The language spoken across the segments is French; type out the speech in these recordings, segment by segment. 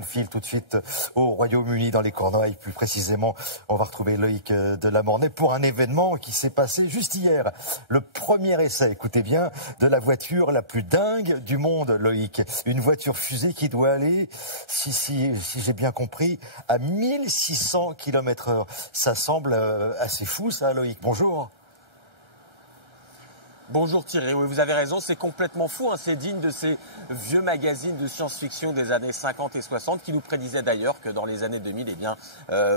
On file tout de suite au Royaume-Uni, dans les Cornouailles. Plus précisément, on va retrouver Loïc Delamornay pour un événement qui s'est passé juste hier. Le premier essai, écoutez bien, de la voiture la plus dingue du monde, Loïc. Une voiture fusée qui doit aller, si j'ai bien compris, à 1600 km/h. Ça semble assez fou, ça, Loïc. Bonjour. Bonjour Thierry, oui, vous avez raison, c'est complètement fou, hein. C'est digne de ces vieux magazines de science-fiction des années 50 et 60 qui nous prédisaient d'ailleurs que dans les années 2000, eh bien,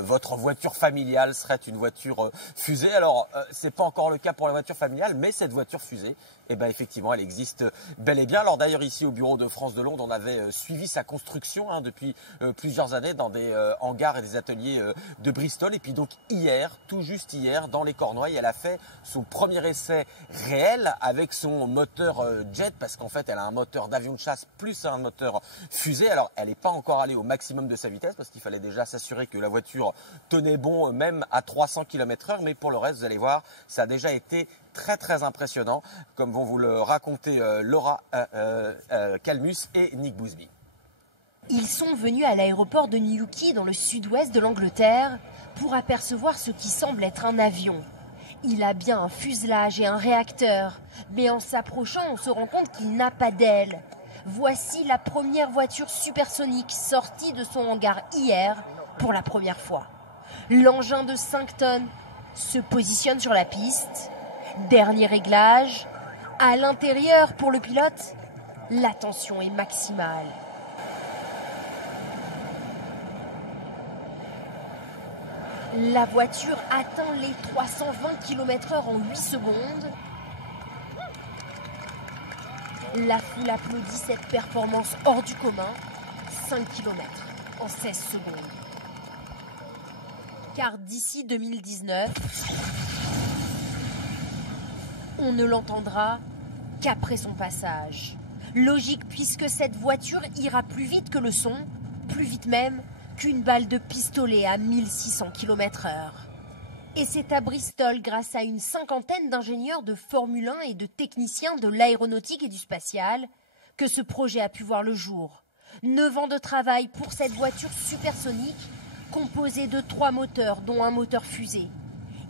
votre voiture familiale serait une voiture fusée. Alors, c'est pas encore le cas pour la voiture familiale, mais cette voiture fusée, eh ben, effectivement, elle existe bel et bien. Alors d'ailleurs, ici au bureau de France de Londres, on avait suivi sa construction depuis plusieurs années dans des hangars et des ateliers de Bristol. Et puis donc hier, tout juste hier, dans les Cornouailles, elle a fait son premier essai réel avec son moteur jet, parce qu'en fait elle a un moteur d'avion de chasse plus un moteur fusée. Alors elle n'est pas encore allée au maximum de sa vitesse parce qu'il fallait déjà s'assurer que la voiture tenait bon même à 300 km/h, mais pour le reste vous allez voir, ça a déjà été très impressionnant, comme vont vous le raconter Laura Calmus et Nick Bousby. Ils sont venus à l'aéroport de Newquay dans le sud-ouest de l'Angleterre pour apercevoir ce qui semble être un avion. Il a bien un fuselage et un réacteur, mais en s'approchant, on se rend compte qu'il n'a pas d'aile. Voici la première voiture supersonique sortie de son hangar hier pour la première fois. L'engin de 5 tonnes se positionne sur la piste. Dernier réglage. À l'intérieur, pour le pilote, la tension est maximale. La voiture atteint les 320 km/h en 8 secondes. La foule applaudit cette performance hors du commun. 5 km en 16 secondes. Car d'ici 2019, on ne l'entendra qu'après son passage. Logique puisque cette voiture ira plus vite que le son, plus vite même qu'une balle de pistolet à 1600 km/h. Et c'est à Bristol, grâce à une cinquantaine d'ingénieurs de Formule 1 et de techniciens de l'aéronautique et du spatial, que ce projet a pu voir le jour. 9 ans de travail pour cette voiture supersonique, composée de 3 moteurs, dont un moteur fusée.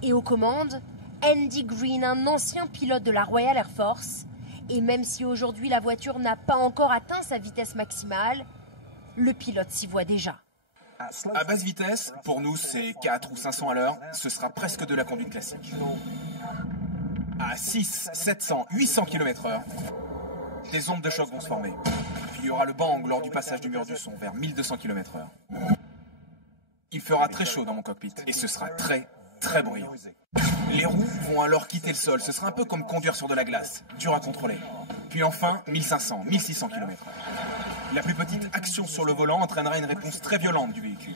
Et aux commandes, Andy Green, un ancien pilote de la Royal Air Force. Et même si aujourd'hui la voiture n'a pas encore atteint sa vitesse maximale, le pilote s'y voit déjà. À basse vitesse, pour nous c'est 4 ou 500 à l'heure, ce sera presque de la conduite classique. À 6, 700, 800 km/h, des ondes de choc vont se former. Puis il y aura le bang lors du passage du mur du son vers 1200 km/h. Il fera très chaud dans mon cockpit et ce sera très bruyant. Les roues vont alors quitter le sol, ce sera un peu comme conduire sur de la glace, dur à contrôler. Puis enfin, 1500, 1600 km/h. La plus petite action sur le volant entraînera une réponse très violente du véhicule.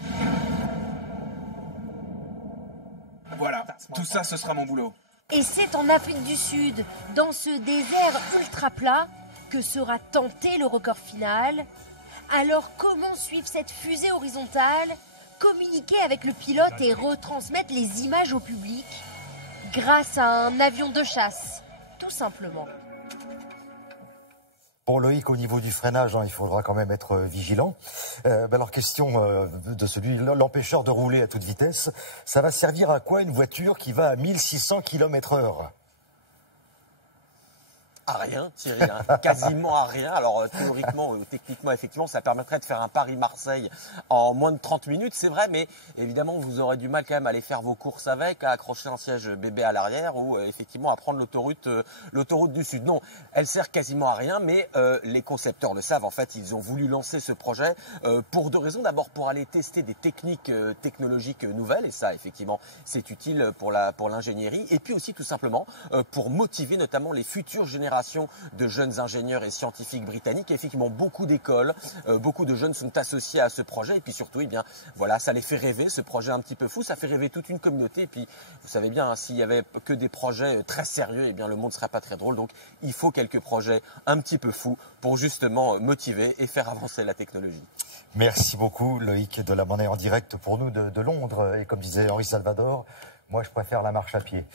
Voilà, tout ça, ce sera mon boulot. Et c'est en Afrique du Sud, dans ce désert ultra plat, que sera tenté le record final. Alors comment suivre cette fusée horizontale, communiquer avec le pilote et retransmettre les images au public grâce à un avion de chasse, tout simplement. Pour Loïc, au niveau du freinage, il faudra quand même être vigilant. Alors, question de l'empêcheur de rouler à toute vitesse. Ça va servir à quoi une voiture qui va à 1600 km/h ? À rien, Thierry, quasiment à rien. Alors théoriquement ou techniquement, effectivement, ça permettrait de faire un Paris-Marseille en moins de 30 minutes, c'est vrai, mais évidemment, vous aurez du mal quand même à aller faire vos courses avec, à accrocher un siège bébé à l'arrière ou effectivement à prendre l'autoroute du Sud. Non, elle sert quasiment à rien, mais les concepteurs le savent. En fait, ils ont voulu lancer ce projet pour 2 raisons. D'abord, pour aller tester des techniques technologiques nouvelles, et ça, effectivement, c'est utile pour l'ingénierie, et puis aussi tout simplement pour motiver notamment les futures générations de jeunes ingénieurs et scientifiques britanniques. Et effectivement, beaucoup d'écoles, beaucoup de jeunes sont associés à ce projet. Et puis surtout, eh bien, voilà, ça les fait rêver, ce projet un petit peu fou. Ça fait rêver toute une communauté. Et puis, vous savez bien, s'il y avait que des projets très sérieux, eh bien, le monde ne serait pas très drôle. Donc, il faut quelques projets un petit peu fous pour justement motiver et faire avancer la technologie. Merci beaucoup, Loïc Delamornay, en direct pour nous de Londres. Et comme disait Henri Salvador, moi, je préfère la marche à pied.